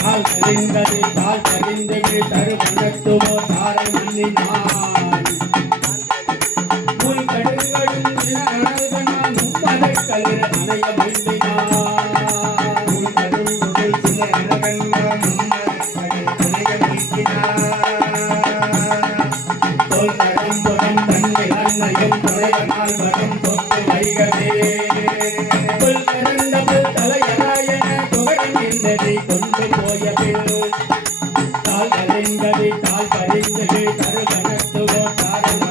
கால் கரிந்தது கால் கரிந்து தருவனத்துவோ தாரை மன்னினான் முள் கடுங்கடும் அனல்கண்ணான் முப்பதை கலிர அணைய விண்டினான் முள் கடுங்குடில் சில அனகண்ணான் மும்மதை கலிர அணைய விண்டினான் தோல் கடம்புடன் தன்னை அன்னையும் துறையனால் வரும் தொட்டு வைகவே கொண்டு போய கால் கரைந்தது கால் கரைந்தது தருகனத்துவோ தாரம்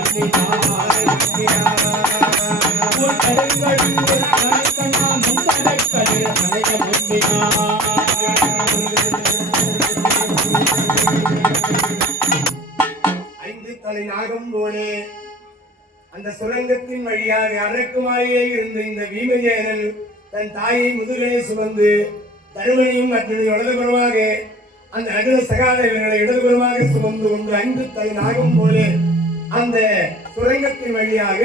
ஐந்து தலை நாகம் போலே அந்த சுரங்கத்தின் வழியாக அரக்குமாரியே இருந்த இந்த வீமஜேனன் தன் தாயை முதுகலை சுமந்து தருமனையும் மற்றொரு இடதுபுறமாக அந்த நடுவ சகாதேவர்களை இடதுபுறமாக சுமந்து கொண்டு ஐந்து தலை நாகம் போல அந்த சுரங்கத்தின் வழியாக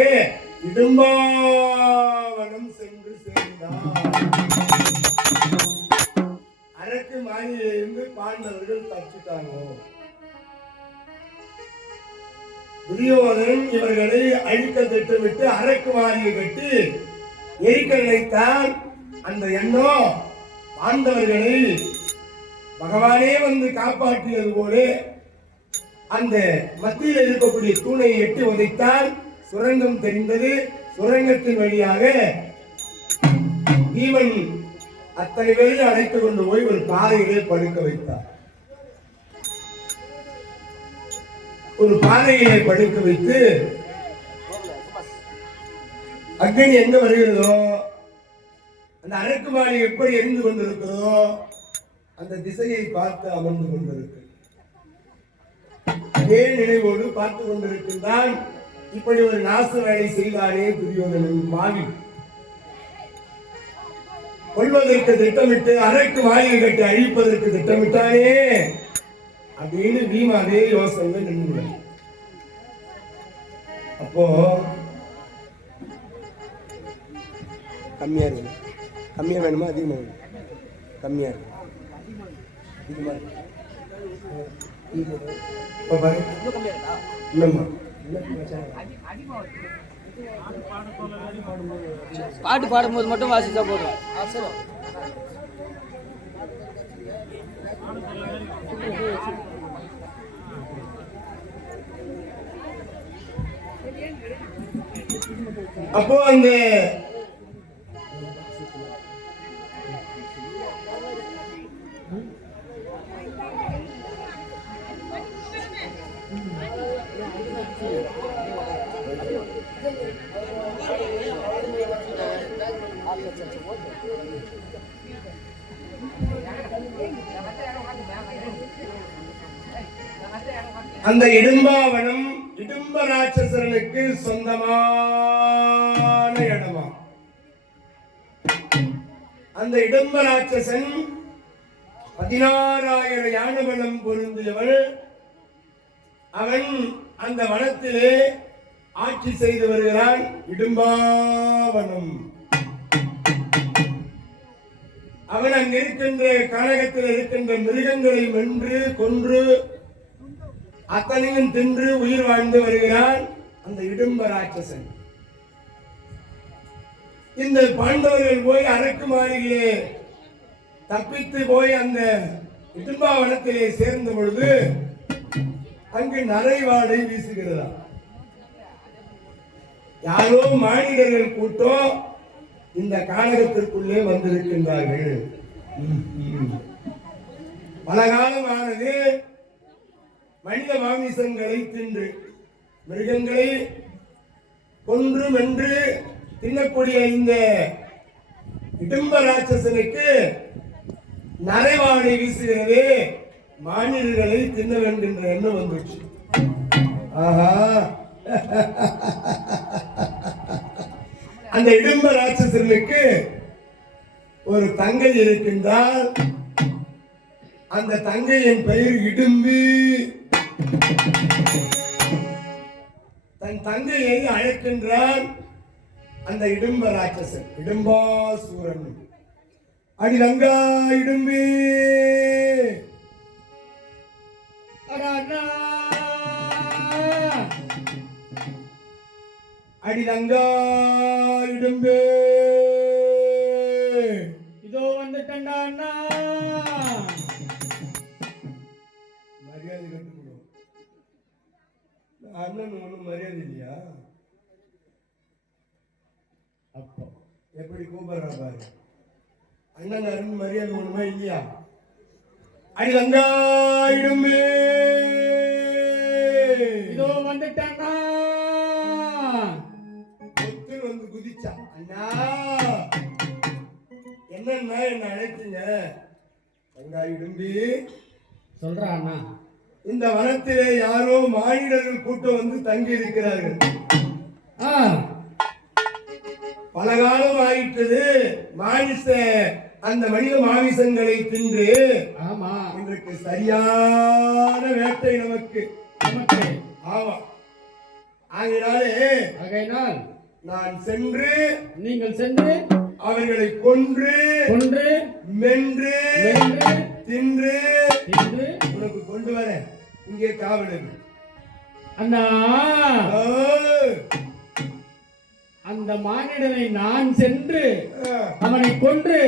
இடும்பாவனம் சென்று சேர்ந்தார். அரக்கு மாளிகையிலிருந்து பாண்டவர்கள் தப்பிட்டாங்க. துரியோதனன் இவர்களை அழிக்க திட்டமிட்டு அரக்கு மாளிகை கட்டி எரிக்க நினைத்தால் அந்த எண்ணம் பாண்டவர்களை பகவானே வந்து காப்பாற்றியது போல அந்த மத்தியில் இருக்கக்கூடிய தூணை எட்டி உதைத்தால் சுரங்கம் தெரிந்தது. சுரங்கத்தின் வழியாக பீமன் அத்தனை பேரை அழைத்துக் கொண்டு போய் ஒரு பாறையிலே படுக்க வைத்தார். ஒரு பாறையிலே படுக்க வைத்து அக்னி எங்க வருகிறதோ அந்த அரக்குமாரி எப்படி எரிந்து கொண்டிருக்கிறதோ அந்த திசையை பார்த்து அமர்ந்து கொண்டிருக்கு. அதே நினைவோடு பார்த்து கொண்டிருக்கின்றான். இப்படி ஒரு நாச வேலை செய்தானே துரியோதனன் மாவி கொள்வதற்கு திட்டமிட்டு அரக்கு மாளிகை கட்டி அழிப்பதற்கு திட்டமிட்டானே அப்படின்னு பீமா அதே யோசனை நின்று. அப்போ கம்மியா இருக்கு, கம்மியா வேணுமா அதிகமா வேணும்? கம்மியா இருக்கு. பாட்டு பாடும்போது மட்டும் வாசிச்சா போதும். அப்போ அந்த அந்த இடும்பாவனம் இடும்ப ராட்சசனுக்கு சொந்தமான இடமா. அந்த இடும்ப ராட்சசன் 16,000 யானபலம் பொருந்தியவள். அவன் அந்த வனத்திலே ஆட்சி செய்து வருகிறான். இடும்பாவனம். அவன் அங்கு இருக்கின்ற கானகத்தில் இருக்கின்ற மிருகங்களை வென்று கொன்று அத்தனையும் தின்று உயிர் வாழ்ந்து வருகிறான் அந்த இடும்ப ராட்சசன். இந்த பாண்டவர்கள் போய் அரக்கு மாளிகையிலே தப்பித்து போய் அந்த இடும்பாவனத்திலே சேர்ந்த பொழுது அங்கு நரைவாடை வீசுகிறதா. யாரோ மானிடர்கள் கூட்டம் இந்த கானகத்திற்குள்ளே வந்திருக்கின்றார்கள். பல காலமானது மனித மாமிசங்களை தின்று மிருகங்களை கொன்று வென்று தின்னக்கூடிய இந்த இடும்ப ராட்சசனுக்கு நரைவாடை வீசுகிறது. மானிடர்களை தின்ன வேண்டும் என்ற எண்ணம் வந்துச்சு. ஆஹா, அந்த இடும்ப ராட்சசனுக்கு ஒரு தங்கை இருக்கின்றால். அந்த தங்கையின் பெயர் இடும்பி. தன் தங்கையை அழைக்கின்றான் அந்த இடும்ப ராட்சசன், இடும்பாசூரன். அடி லங்கா இடும்பி அடி லங்கா இடும்பி இதோ வந்துட்டேன்டா அண்ணா. மரியாதை கட்டுக்கணும். அண்ணன் ஒன்றும் மரியாதை இல்லையா? அப்போ எப்படி கூப்பிடுறா பாரு. அண்ணன் அருண் மரியாதை ஒண்ணுமா இல்லையா? அடி லங்கா இடும்பி இதோ வந்துட்டேன்டா. வந்து குதிச்சா. அண்ணா என்னன்னா என்ன அழைத்தீங்க? லங்கா இடும்பி சொல்றா அண்ணா. இந்த வனத்திலே யாரோ மானிடர்கள் கூட்டம் வந்து தங்கி இருக்கிறார்கள். பல காலம் ஆயிட்டது. மாமிச அந்த மனித மாமிசங்களை தின்று ஆமா இன்றைக்கு சரியான வேட்டை நமக்கு. ஆமா ஆகையினால் நான் சென்று நீங்கள் சென்று அவர்களை கொன்று கொன்று மென்று மென்று தின்று தின்று உனக்கு கொண்டு வர இங்கே காவலர். அண்ணா அந்த மானிடனை நான் சென்று அவனை கொன்று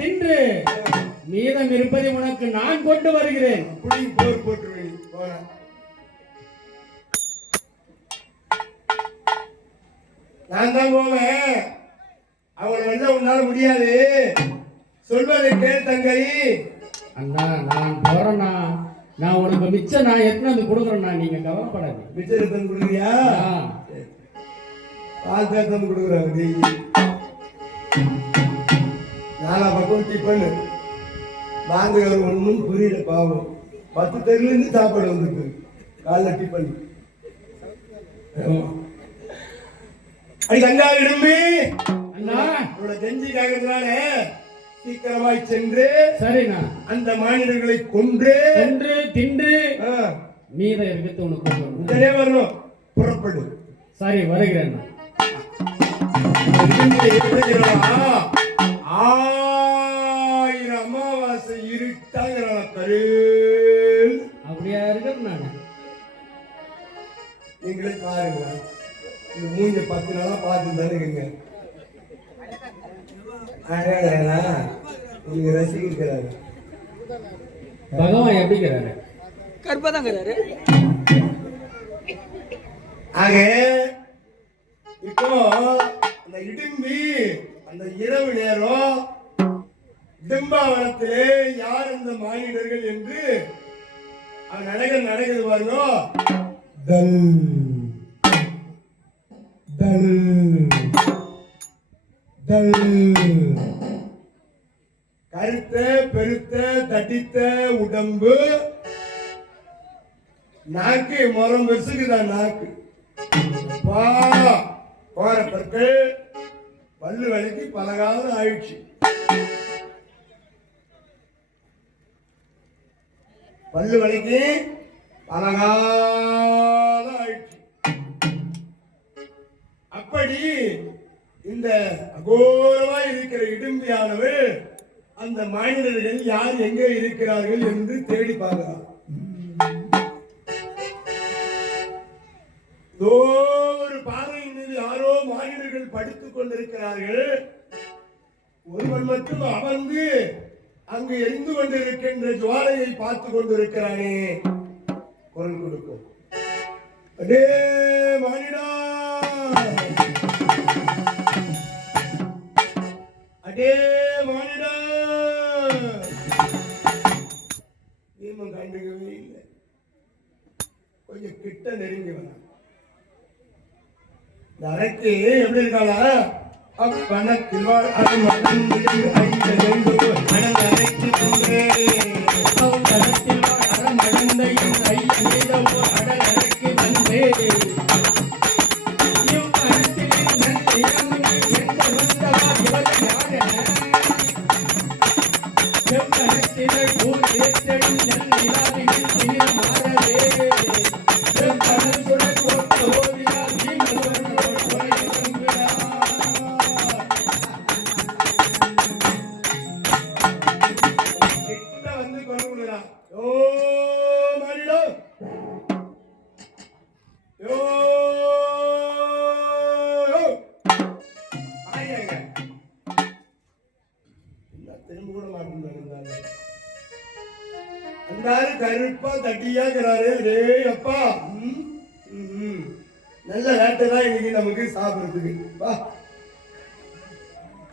தின்று மீதம் இருப்பதை உனக்கு நான் கொண்டு வருகிறேன். அப்படி போர் போட்டுருவேன். நான் தான் போவேன். அவளை வெல்ல உன்னால முடியாது. சொல்வதை கேள் தங்கை. அண்ணா நான் போறேண்ணா. நான் உனக்கு மிச்சம் நான் எத்தனை வந்து கொடுக்குறேண்ணா. நீங்க கவலைப்படாது. மிச்சம் எடுத்து கொடுக்குறியா? பால் தேர்த்து கொடுக்குறாங்க. நாலா பக்கம் டிஃபன் வாங்குற ஒன்றும் புரியல. பாவம் 10 தெருலேருந்து சாப்பாடு வந்துருக்கு. காலைல டிஃபன். அடி கங்கா விரும்பி அண்ணா உன்னோட கெஞ்சி கேட்கறதுனால சீக்கிரமாய் சென்று சரிண்ணா அந்த மாநிலங்களை கொன்று கொன்று தின்று மீதம் இருக்கிறது உனக்கு உடனே வரணும். புறப்படு. சரி வருகிறேன். 1000 அமாவாசை இருட்டாங்கிற கரு அப்படியா இருக்கிறேன். நான் நீங்களே பாருங்க. இந்த மூஞ்ச 10 நாளா பார்த்து தானேங்க நீங்க ரசிக்கிறாரு. பகவான் எப்படிங்கிறாரு? கருப்பாதாங்கிறாரு. ஆக இப்போ அந்த இடும்பி அந்த இரவு நேரம் இடும்பாவனத்திலே யார் அந்த மானிடர்கள் என்று அவன் நடக்குது பாருங்க. தல் தல் தல் கருத்த பெருத்த தட்டித்த உடம்பு. நாக்கு முறம் பெருசுக்குதான் நாக்கு. போற பற்கள் பல்லு வலிக்கு பல காலம் ஆயிடுச்சு. பல்லு வலிக்கு பல காலம் ஆயிடுச்சு. அப்படி இந்த அகோரமாய் இருக்கிற இடும்பியானவர் அந்த மாநிலர்கள் யார் எங்கே இருக்கிறார்கள் என்று தேடி பார்க்கிறார். ஒரு பாறையின் மீது யாரோ மாநிலர்கள் படுத்துக் கொண்டிருக்கிறார்கள். ஒருவன் மட்டும் அமர்ந்து அங்கு எரிந்து கொண்டிருக்கின்ற ஜுவாலையை பார்த்து கொண்டிருக்கிறானே. குரல் கொடுக்கும். அடே மானிடா, அடே மானிடா. நீமும் கண்டுக்கவே இல்லை. கொஞ்சம் கிட்ட நெருங்கி வர அரக்கு எப்படி இருக்காளா? அப்பணத்தில் பார்க்கிறான். யோ மானிடா, யோ ஆயங்க என்ன திரும்ப கூட மாட்டேங்கிறாங்க. அந்த ஆளு கருப்பா தட்டியாங்கிறாரு. டேய் அப்பா, நல்ல வேட்டை தான் இன்னைக்கு நமக்கு சாப்பிடுறதுக்கு.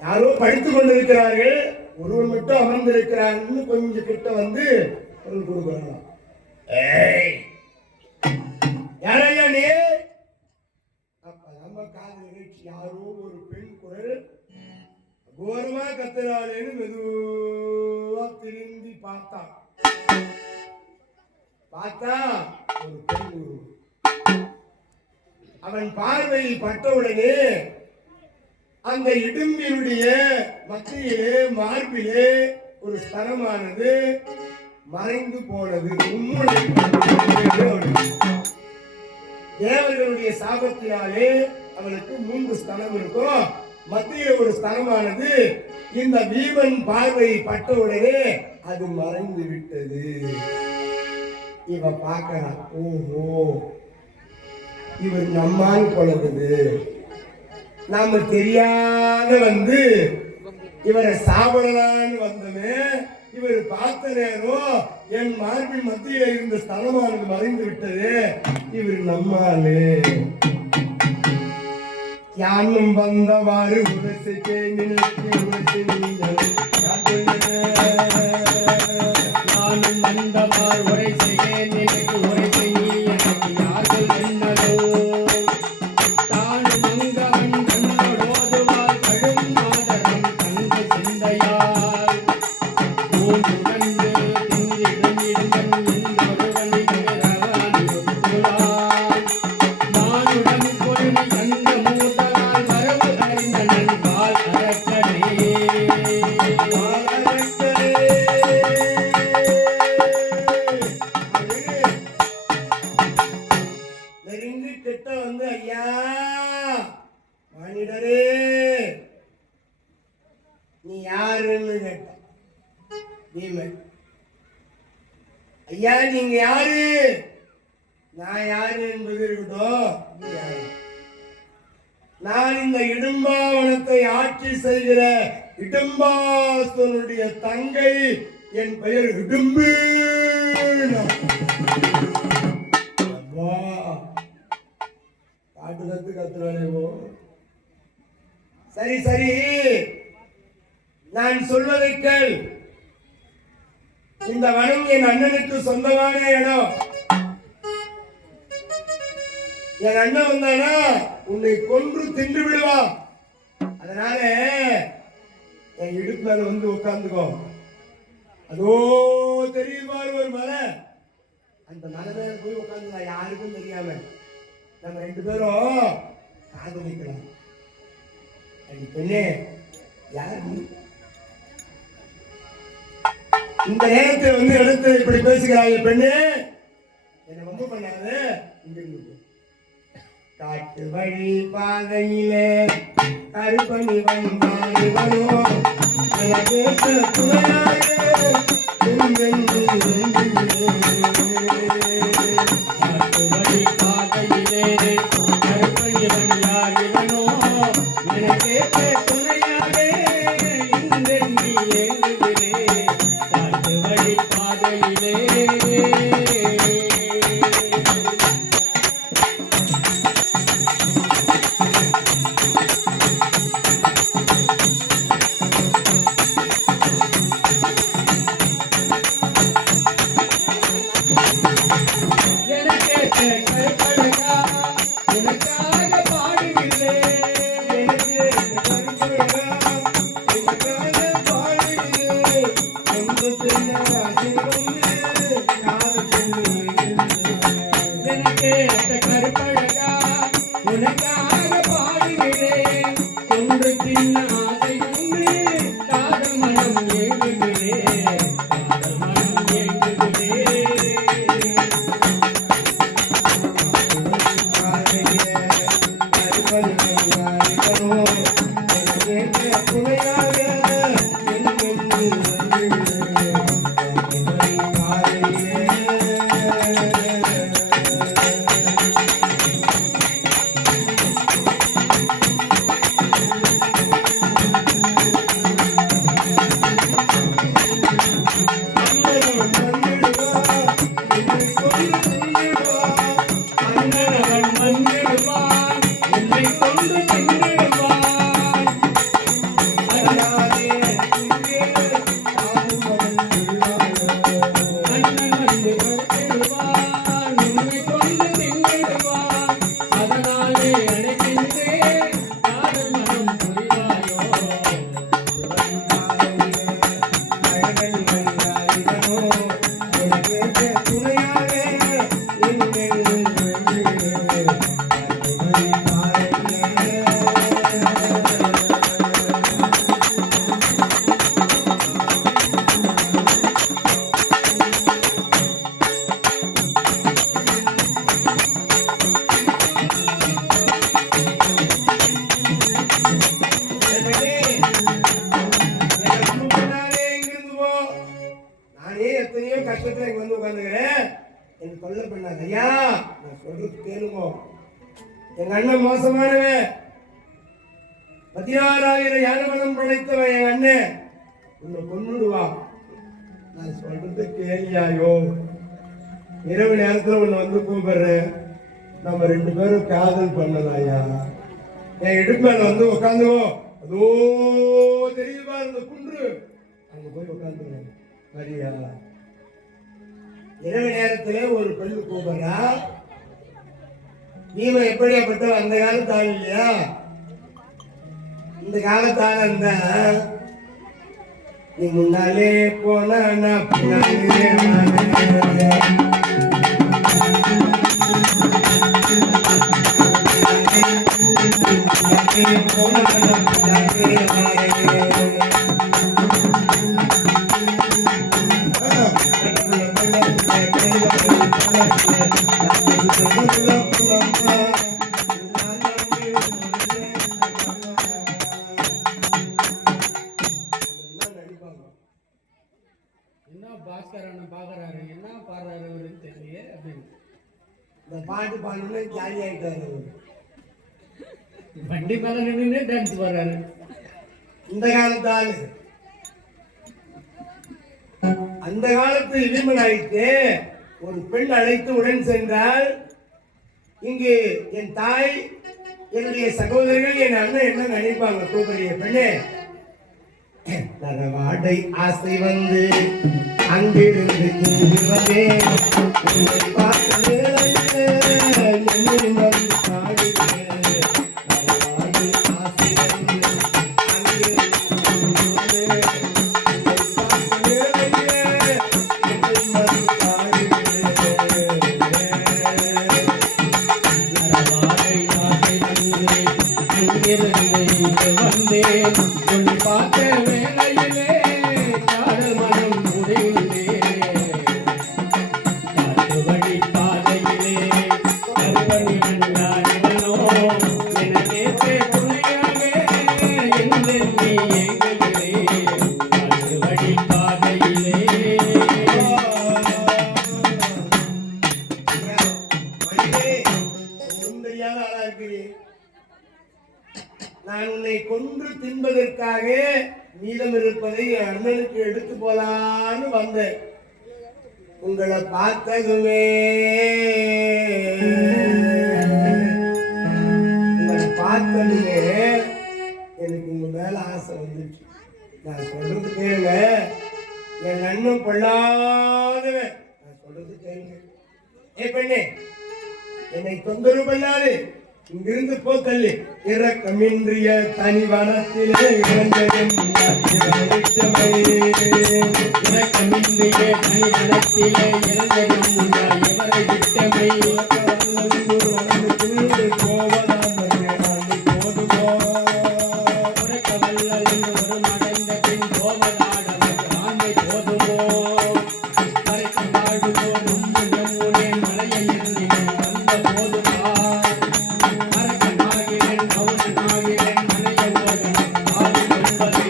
யாரோ படித்துக் கொண்டிருக்கிறார்கள், ஒருவர் மட்டும் அமர்ந்திருக்கிறார். இன்னும் கொஞ்சம் கிட்ட வந்து பொருள் கொடுக்குறாங்க. ஏய் யாரையா நீ? அப்ப நம்ம காது நிகழ்ச்சி யாரோ ஒரு பெண் குரல் கோரமா கத்துறாளேன்னு மெதுவா திரும்பி பார்த்தான். பார்த்தா ஒரு பெண் உருவம். அவன் பார்வையில் பட்டவுடனே அந்த இடும்பினுடைய மத்தியிலே மார்பிலே ஒரு ஸ்தலமானது மறைந்து போனது. தேவர்களுடைய சாபத்தினாலே அவளுக்கு 3 ஸ்தலம் இருக்கும். மத்திய ஒரு ஸ்தலமானது இந்த வீமன் பார்வை பட்டவுடனே அது மறைந்து விட்டது. இவ பார்க்கிறான். ஓஹோ, இவர் நம்மால் பொழுது நாம தெரியாத வந்து இவரை சாப்பிடலான்னு வந்தமே. இவர் பார்த்த நேரம் என் மார்பின் மத்தியில இருந்த ஸ்தலமானது மறைந்து விட்டது. இவர் நம்மாலே யானும் வந்தவாறு உரசிக்கே நினைத்து உரசி நீங்கள் நானும் வந்தவாறு உரை செய்ய நினைத்து உரை செய்ய எனக்கு யார்கள் என்னதோ தானும் அங்கவன் கண்ணோடுவால் கழும் மாதரம் தங்க சிந்தையால் ஊன்று கண்டு திங்கிடும் இடுமன் என்றொருவனை வேறவான் ஒத்துளான் மானுடன் கொழுவி கண்ட மூத்தலால் வரவு அறிந்த நண்பால் அரக்கனே நெருங்கி கிட்ட வந்து, ஐயா மானிடரே நீ யாருன்னு கேட்டான் பீமன். ஐயா நீங்க யாரு? நான் யாரு என்பது இருக்கட்டும், நீ யாரு? நான் இந்த இடும்பாவனத்தை ஆட்சி செய்கிற இடும்பாசனுடைய தங்கை. என் பெயர் இடும்பு. காட்டு கத்து கத்துறானேவோ. சரி சரி, நான் சொல்வதை கேள். இந்த வனம் என் அண்ணனுக்கு சொந்தமான இடம். என் அண்ணன் வந்தானா உன்னை கொன்று தின்று விடுவான். அதனால என் இடுப்பு மேல வந்து உட்கார்ந்துக்கோ. அதோ தெரியுமாறு ஒரு மலை, அந்த மலை மேல போய் உட்காந்துக்கலாம், யாருக்கும் தெரியாம. நம்ம 2 பேரும் காதலிக்கலாம். அடி பெண்ணே, யார் நீ? இந்த நேரத்தில் வந்து எடுத்து இப்படி பேசுகிறாய் பெண்ணே, என்னை ரொம்ப பண்ணாது. இங்கிருந்து காட்டு வழி பாதையிலே கருப்பணி வந்தாரிவனோ எனக்கு துணையாக காட்டு வழி பாதையிலே கருப்பையவன் யார் இவனோ எனக்கேற்ற துணையாக இன்றெண்ணி ஏங்குகிறே. காட்டு வழி பாதையிலே கருப்பழகா உனக்காக பாடுகிறேன். ஒன்று சின்ன ஆசை உண்டு, காதல் மனம் ஏங்குகிறேன். காதல் மனம் ஏங்குகிறேன். துணையாக கஷ்டத்துல இங்க வந்து உட்காந்துக்கிறேன். எனக்கு தொல்லை பண்ணாங்க. ஐயா நான் சொல்றது கேளுங்க. எங்க அண்ணன் மோசமானவன், 16,000 யானபலம் படைத்தவன் எங்க அண்ணன். உன்னை கொன்னுடுவா. நான் சொல்றது கேளியாயோ. இரவு நேரத்துல உன்னை வந்து கூப்பிடுறேன். நம்ம 2 பேரும் காதல் பண்ணலாயா. என் இடுப்பு மேல வந்து உட்காந்துவோ. அதோ தெரியுமா இந்த குன்று, அங்க போய் உட்காந்துருவோம். சரியா? இரவு நேரத்துல ஒரு பெண்ணு கூப்பிடுறா. நீங்க எப்படியாப்பட்ட அந்த காலத்தாள் இல்லையா? இந்த காலத்தால் அந்த நீ முன்னாலே போன என்ன பாஸ்கரன் பாக்குறாரு, என்ன பாடுறாரு அவருன்னு தெரியலையே அப்படின்னு. இந்த பாட்டு பாடணும்னு ஜாலி ஆயிட்டாரு. வண்டி மேல நின்று டான்ஸ் போடுறாரு. இந்த காலத்து ஆளு. அந்த காலத்து இனிமன் ஆயிட்டு ஒரு பெண் அழைத்து உடன் சென்றால், இங்கு என் தாய், என்னுடைய சகோதரர்கள், என் அண்ணன் என்ன நினைப்பாங்க? கூப்பிடுறிய பெண்ணே, வாடை ஆசை வந்து அங்கிருந்து இங்கு வந்தேன். உன்னை பார்த்த வேளையிலே என்னை மறந்து பாடுகிறேன். வாடை ஆசை வந்து அங்கிருந்து இங்கு வந்தேன். உன்னை பார்த்த வேளையிலே என்னை மறந்து பாடுகிறேன். வாடை ஆசை வந்து அங்கிருந்து இங்கு வந்தேன். உன்னை பார்த்த வேளையிலே காதல் மனம் முடிந்தே. காட்டு வழி பாதையிலே கருவணி கண்டானோ என நேற்றே துணையாக என்னென்னி எங்களிலே. காட்டு வழி பாதையிலே சுந்தரியான ஆளா இருக்கிறேன். நான் உன்னை கொன்று தின்பதற்காக மீதம் இருப்பதை என் அண்ணனுக்கு எடுத்து போலான்னு வந்தேன். உங்களை பார்த்ததுமே எனக்கு உங்க மேல ஆசை வந்துச்சு. நான் சொல்றது கேளுங்க. என் அண்ணன் கொள்ளாதவன். நான் சொல்றது கேளுங்க. ஏ பெண்ணே, என்னை தொந்தரவு பண்ணாது. இங்கிருந்து போ தள்ளி. இறக்கமின்றிய தனி வனத்திலே இறந்ததும் இறக்கமின்றிய தனி வனத்திலே இறந்ததும் இவரை விட்டமை. உறக்க வல்லல் ஒரு மடந்த பின் கோவலாடவர் ஆண்மை போதுமோ. மறைக்க வாழ்வோ நும்பு நம்முடைய மலையை எண்ணினும் வந்த போதுமா. மறக்கனாகிறேன் மௌனனாகிறேன் மனைய ஓகம் ஆதி கொள்வதே.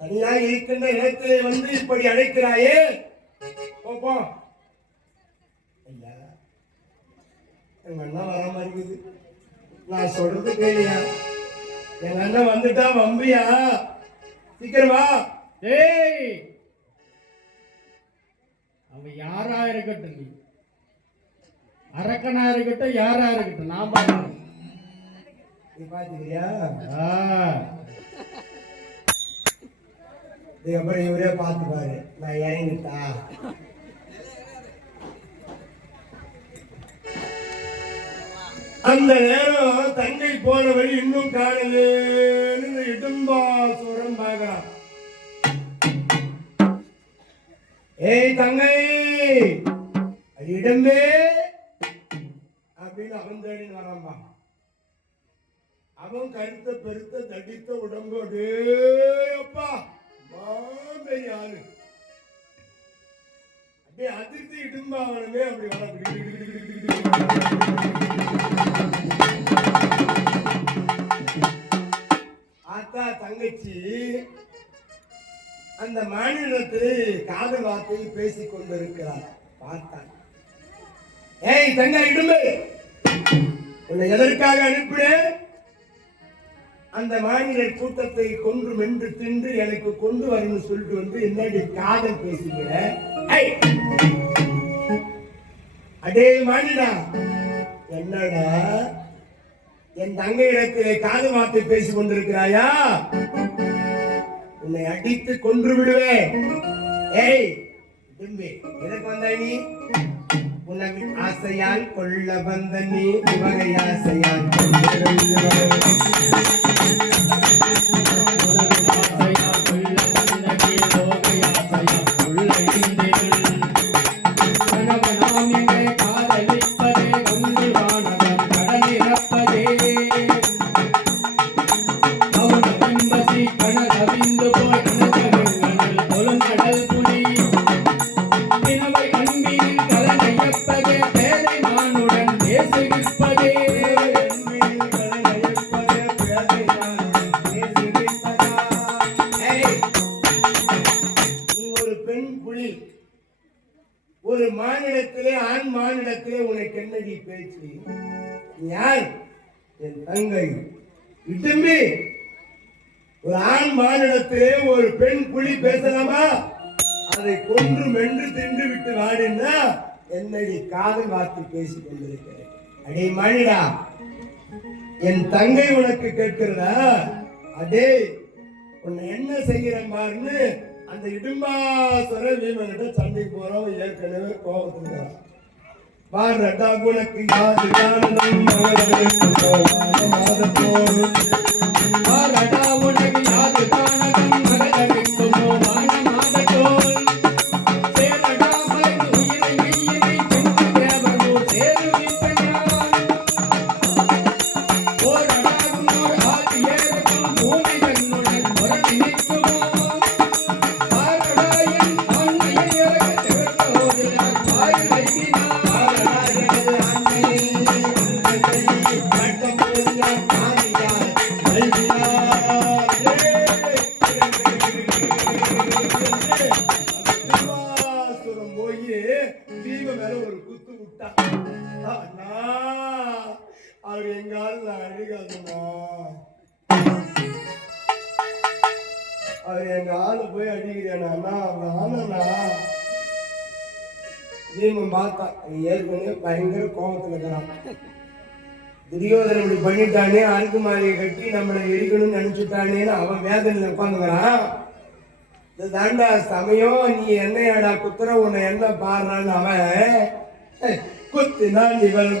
தனியாக இருக்கின்ற இடத்திலே வந்து இப்படி அழைக்கிறாயே. போப்போ. ஐயா, எங்க அண்ணன் வர மாதிரி இருக்குது. நான் சொல்றது கேளியா. எங்க அண்ணன் வந்துட்டா வம்பியா? சீக்கிரம் வா. ஏய், அவன் யாரா இருக்கட்டும், நீ அரக்கனா இருக்கட்டும், யாரா இருக்கட்டும், நான் பாக்கிறேன். நீ பாத்துக்கிறியா? இதுக்கப்புறம் இவரே பார்த்து பாரு. நான் இறங்கிட்டா அந்த நேரம் தங்கை போன வழி இன்னும் காணலேன்னு இடும்பாசுரம் பார்க்கிறான். ஏய் தங்கை, இடம்பே அப்படின்னு அவன் தேடின்னு வரான்பா. அவன் கருத்த பெருத்த தடித்த உடம்போடு அப்பா பெரிய ஆளு. அப்படியே அதிர்ச்சி இடும்பாவனமே அப்படி வர ஆத்தா தங்கச்சி அந்த மாநிலத்தில் காதல் வார்த்தையை பேசிக் கொண்டிருக்கிறார். பார்த்தான். ஏய் தங்க இடும்பு, உன்னை எதற்காக அனுப்பின? அந்த மாநிலர் கூட்டத்தை கொன்று மென்று தின்று எனக்கு கொண்டு வரணும்னு சொல்லிட்டு வந்து என்னடி காதல் பேசுகிற? அடே மாநிலா, என்னடா என் தங்க இடத்திலே காதல் வார்த்தை பேசிக் கொண்டிருக்கிறாயா? உன்னை அடித்து கொன்று விடுவேன். ஏய் திரும்பி எதற்கு வந்தாய் நீ? உனக்கு ஆசையால் கொள்ள வந்த நீ இவகை ஆசையால் ஒரு மாநிலத்திலே ஆண் மாநிலத்திலே உனக்கு என்னடி பேச்சு? யார்? என் தங்கை இடும்பி. ஒரு ஆண் மாநிலத்திலே ஒரு பெண் புலி பேசலாமா? அதை கொன்று மென்று தின்று விட்டு வாடினா என்னடி காதல் வார்த்தை பேசிக் கொண்டிருக்கிறேன். அடே மானிடா, என் தங்கை உனக்கு கேட்கிறதா? அடே உன்னை என்ன செய்கிறேன் பாருன்னு அந்த இடும்பாசுர வீமன்கிட்ட சண்டை போறோம். ஏற்கனவே கோபத்துல பாருடா உனக்கு யாது காரணம் மகளவனுக்கு போவாத மாதத்தோடு பாருடா உனக்கு யாது காரணம் மகளவனுக்கு போவாத மாதத்தோடு சேரடா மலைக்கு உயிரை மெய்யினை பெண்ணு தேவனோடு சேருவிப்பையான் போரடா உன்னோடு ஆதி ஏறக்கும் பூமி தன்னுடன் முரணி நிற்குமோ ஒரு குத்து விட்டா. அவர் எங்கால அடிக்காதுமா, அவர் எங்க ஆளு போய் அடிக்கிறேனா? ஆனா பீமன் பார்த்தா ஏற்கனவே பயங்கர கோபத்துல இருக்கிறான். துரியோதனை இப்படி பண்ணிட்டானே, அருக்கு மாலையை கட்டி நம்மளை எரிக்கணும்னு நினைச்சுட்டானேன்னு அவன் வேதனையில உட்காந்துக்கிறான். இந்த தாண்டா சமயம், நீ என்னையாடா குத்துற, உன்னை என்ன பாடுறான்னு அவன் குத்தினான். இவள்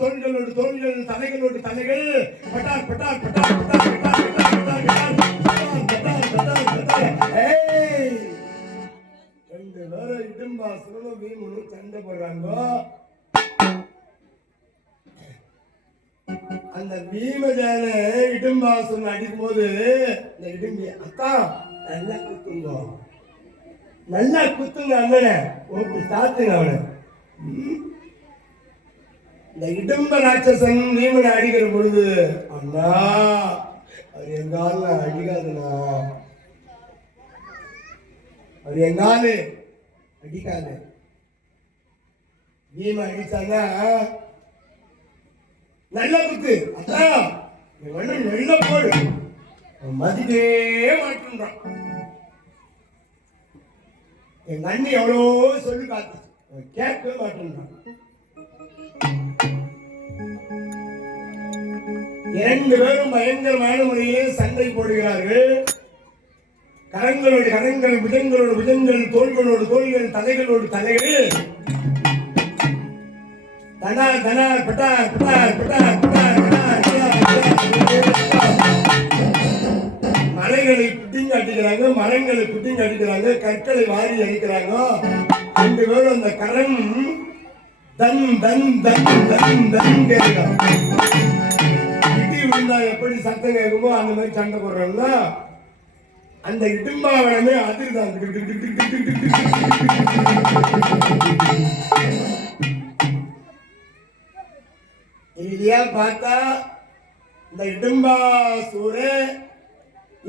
தோள்களோடு தோள்கள், தலைகளோடு தலைகள், பட்டார் பட்டார் பட்டார் பட்டார் பட்டார் பட்டார் பட்டார் பட்டார் பட்டார். ஏய், ரெண்டு பேரும் இடும்பாசுரனும் வீமனும் சண்டை போடுறாங்க. அந்த பீமஜான இடும்பாசுரன் அடிக்கும் போது இந்த இடும்பி, அக்கா நல்லா குத்துங்க, நல்லா குத்துங்க அண்ணனை, ஓட்டு சாத்துங்க அவனை. இந்த இடும்ப ராட்சசன் வீமனை அடிக்கிற பொழுது, அண்ணா அவர் எங்கால அடிக்காதுண்ணா, அவர் எங்காலு அடிக்காது. வீம அடிச்சானா நல்ல குத்து, அதான் நல்ல போடு, மதிக்கவே மாட்டேன்றான். எங்க அண்ணி எவ்வளோ சொல்லி பார்த்து கேட்கவே மாட்டேன்றான். இரண்டு பேரும் பயங்கரமான முறையிலே சண்டை போடுகிறார்கள். கரங்களோடு கரங்கள், புஜங்களோடு புஜங்கள், தோள்களோடு தோள்கள், தலைகளோடு தலைகள், தனார் தனார் பட்டார் பட்டார் பட்டார் பட்டார் மலைகளை குட்டிங்க அடிக்கிறாங்க, மரங்களை குட்டிங்க அடிக்கிறாங்க, கற்களை வாரி அடிக்கிறாங்க. ரெண்டு பேரும் அந்த கரம் தன் தன் தன் தன் தன் கேட்கிறாங்க. இடி விழுந்தா எப்படி சத்தம் கேட்குமோ அந்த மாதிரி சண்டை போடுறாங்க. அந்த இடும்பாவனமே அதிர்தான். இல்லையா பார்த்தா இந்த இடும்பாசூரே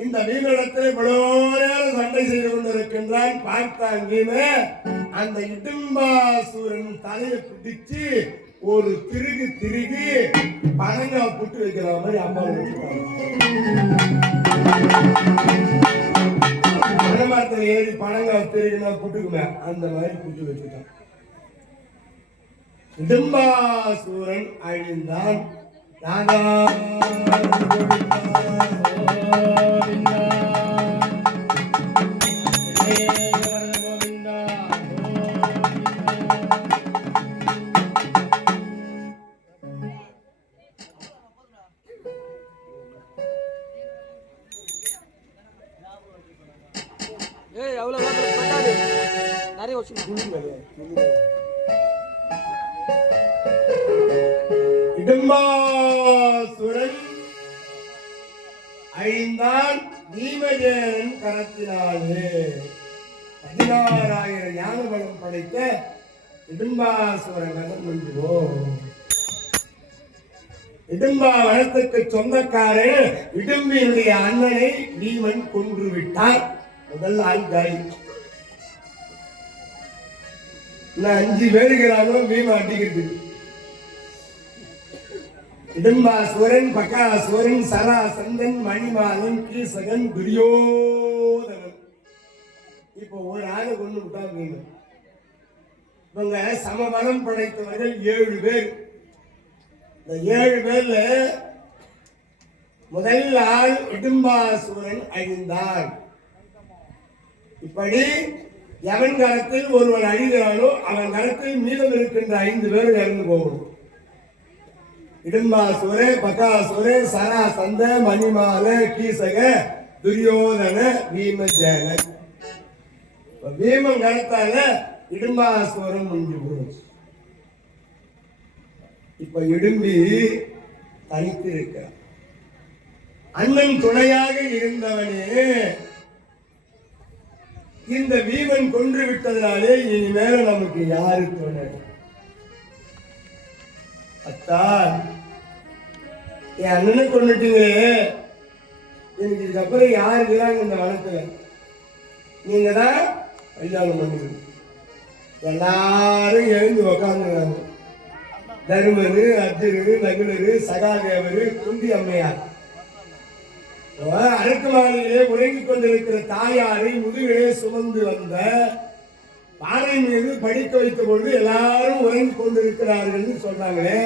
இந்த வீரத்தை இவ்வளவு நேரம் சண்டை செய்து கொண்டிருக்கின்றான். பார்த்தாங்கன்னு அந்த இடும்பாசூரன் தலையை பிடிச்சு ஒரு திருகு திருகி பனங்காய் புட்டு வைக்கிற மாதிரி அம்மா பனமரத்தில் ஏறி பனங்காய் திருகினா புட்டுக்குமே அந்த மாதிரி புட்டு வச்சுட்டான். இடும்பாசூரன் அழிந்தான். இடும்பாசூரன் அழிந்தான் பீமசேனன் கரத்தினாலே. 16,000 ஞான பலம் படைத்த இடும்பாசூரன் கதம் ஒன்றுவோ. இடும்பா வனத்துக்கு சொந்தக்காரன் இடும்பியினுடைய அண்ணனை பீமன் கொன்று விட்டார். முதல் ஆள்காய் 5 பேருக்கிறானோ பீமன் அடிக்கிறது. இடும்பாசூரன், பகாசூரன், சராசந்தன், மணிமாலன், கீசகன், துரியோதனன். இப்போ ஒரு ஆளை கொண்டு விட்டா பீமன். இவங்க சமபலம் படைத்தவர்கள் 7 பேர். இந்த 7 பேர்ல முதல் ஆள் இடும்பாசூரன் அழிந்தான். இப்படி எவன் கரத்தில் ஒருவன் அழிகிறானோ அவன் கரத்தில் மீதம் இருக்கின்ற 5 பேர் இறந்து போகணும். இடும்பாசூரே, பகாசூரே, சராசந்த, மணிமால, கீசக, துரியோதன, பீமசேனன். பீமன் கரத்தால இடும்பாசூரன் முடிஞ்சு போடும். இப்ப இடும்பி தனித்து இருக்கிறான். அண்ணன் துணையாக இருந்தவனே இந்த பீமன் கொன்று விட்டதனாலே இனிமேல நமக்கு யாரு துணை? அத்தா, என் அண்ணனை கொண்டுட்டீங்க, எனக்கு இதுக்கப்புறம் யாரு இருக்கிறாங்க இந்த வனத்துல? நீங்க தான் கல்யாணம் பண்ணுங்க. எல்லாரும் எழுந்து உக்காந்துருக்காங்க. தருமரு, அர்ஜுனரு, நகுலரு, சகாதேவரு, குந்தி அம்மையார். அரக்குமாரிலே உறங்கிக் கொண்டிருக்கிற தாயாரை முதுகிலே சுமந்து வந்த பாறை மீது படிக்க வைத்துக் கொண்டு எல்லாரும் உறங்கிக் கொண்டிருக்கிறார்கள் சொன்னாங்களே.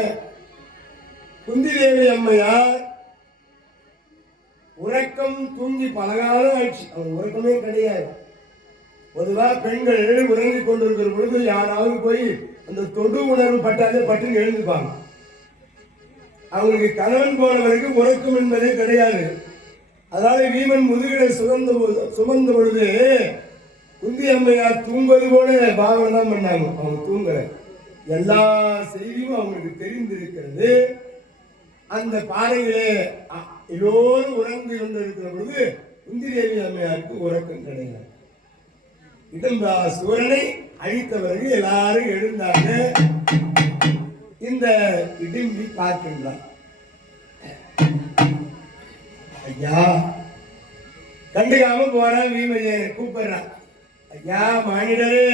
குந்தி தேவி அம்மையார் உறக்கம் தூங்கி பலகாலம் ஆயிடுச்சு. அவங்க உறக்கமே கிடையாது. பொதுவா பெண்கள் உறங்கிக் கொண்டிருக்கிற பொழுது யாராவது போய் அந்த தொடு உணர்வு பட்டாலே பட்டு எழுந்துப்பாங்க. அவங்களுக்கு கணவன் போன வரைக்கும் உறக்கம் என்பதே கிடையாது. அதாவது வீமன் முதுகிலை சுமந்த பொழுது குந்தி அம்மையார் தூங்குவது போல பாவனை தான் பண்ணாங்க. அவங்க தூங்கல. எல்லா செய்தியும் அவங்களுக்கு தெரிந்திருக்கிறது. அந்த பாறையிலே எல்லோரும் உறங்கி கொண்டிருக்கிற பொழுது குந்தி தேவி அம்மையாருக்கு உறக்கம் கிடையாது. இடும்பாசூரனை அழித்தவர்கள் எல்லாரும் எழுந்தாங்க. இந்த இடும்பி பார்க்கின்றார். ஐயா, கண்டுக்காம போறான். பீமசேனனை கூப்பிடுறான். ஐயா மானிடரே,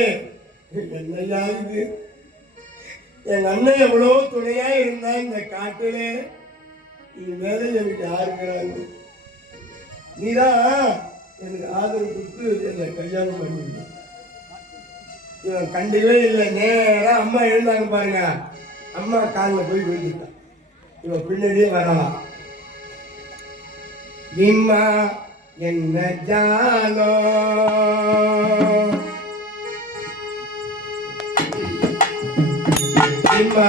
என்னையா இது? என் அண்ணன் எவ்வளோ துணையா இருந்தா இந்த காட்டுல, இது மேல எனக்கு யாருக்கிறாங்க? நீதான் எனக்கு ஆதரவு கொடுத்து என்னை கல்யாணம் பண்ணிருக்க. இவன் கண்டிப்பே இல்லை. நேரா அம்மா எழுந்தாங்க பாருங்க. அம்மா காலில் போய் விழுந்துட்டான். இவன் பின்னாடியே வரலாம். விம்மா என்ன ஜாலோ விம்மா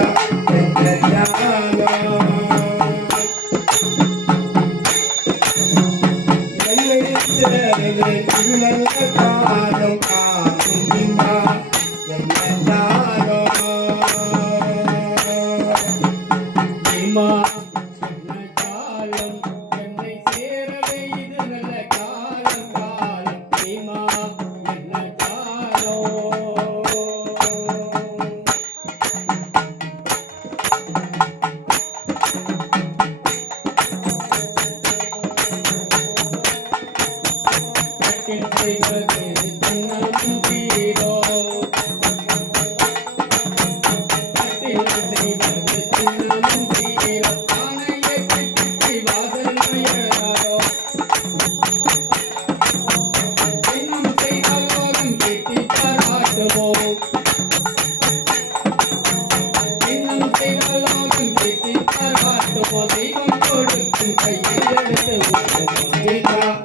என்ன ஜாலோ என்னை சேரவே திருநல்ல காலம் காணும் விம்மா என்ன ஜாலோ விம்மா என்ன காலம் என்னை சேரவே இது நல்ல காலம் காலம் விம்மா என்ன காலம் கட்டில் செய்வது சின்னம் சீரோ கட்டில் செய்வது சின்னம் சீரோ ஆனையை கட்டி வாசல் நுழையாரோ சின்னம் செய்தால் லோகம் கீர்த்தி பாராட்டுவோம் சின்னம் செய்தால் லோகம் கீர்த்தி பாராட்டுவோம் தெய்வம் கொடுக்கும் கையில் எடுத்து விடுவோம்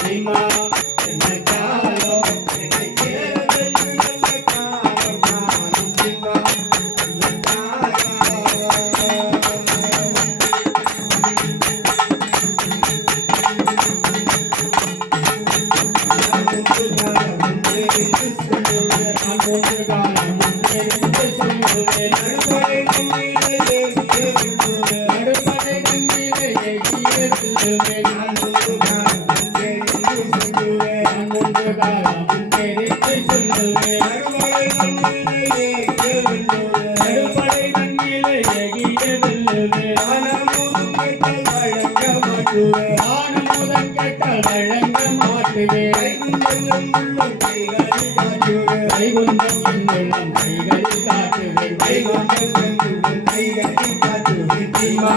விம்மா என்ன ஜாலோ வழங்க மாட்டுவேன் வைகுந்தம் என்னுள்ளம் கைகளில் காட்டுவேன் விம்மா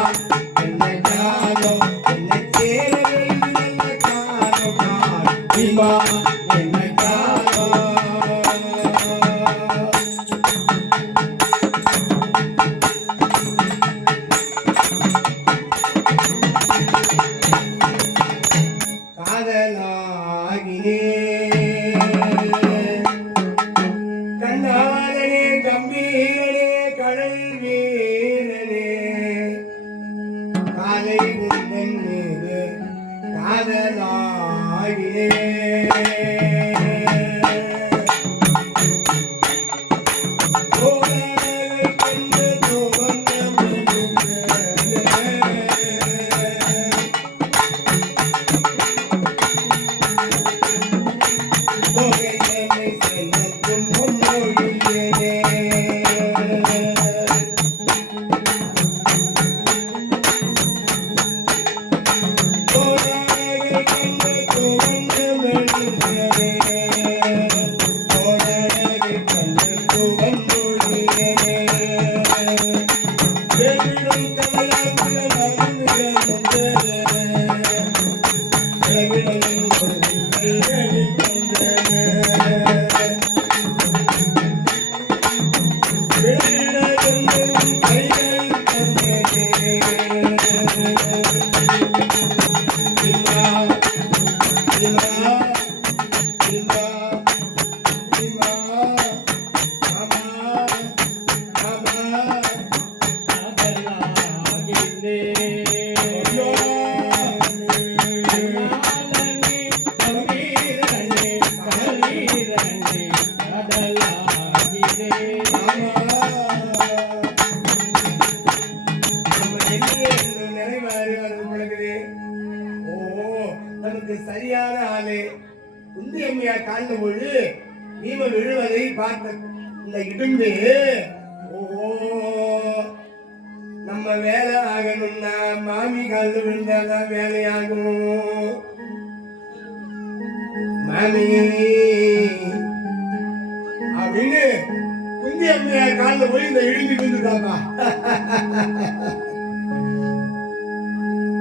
என்ன ஜாலோ என்ன சேரவே நல்ல காலம் காணும் விம்மா என்ன ஜாலோ காதலாகினே கண்ணாலனே கம்பீரனே கடல் வீரனே காலை உந்தன் மீது காதலாகினே கோலங்களை கண்டு துவங்க சரியான ஆளு குந்தி அம்மையார் காண்ட பொழுது பீமன் விழுவதை பார்த்த இந்த இடும்பு, ஓ நம்ம வேலை ஆகணும்னா மாமி காலில் விழுந்தாதான் வேலையாகும். மாமி அப்படின்னு குந்தி அம்மையார் காலில் போய் இந்த இடும்பி விழுந்துட்டாப்பா.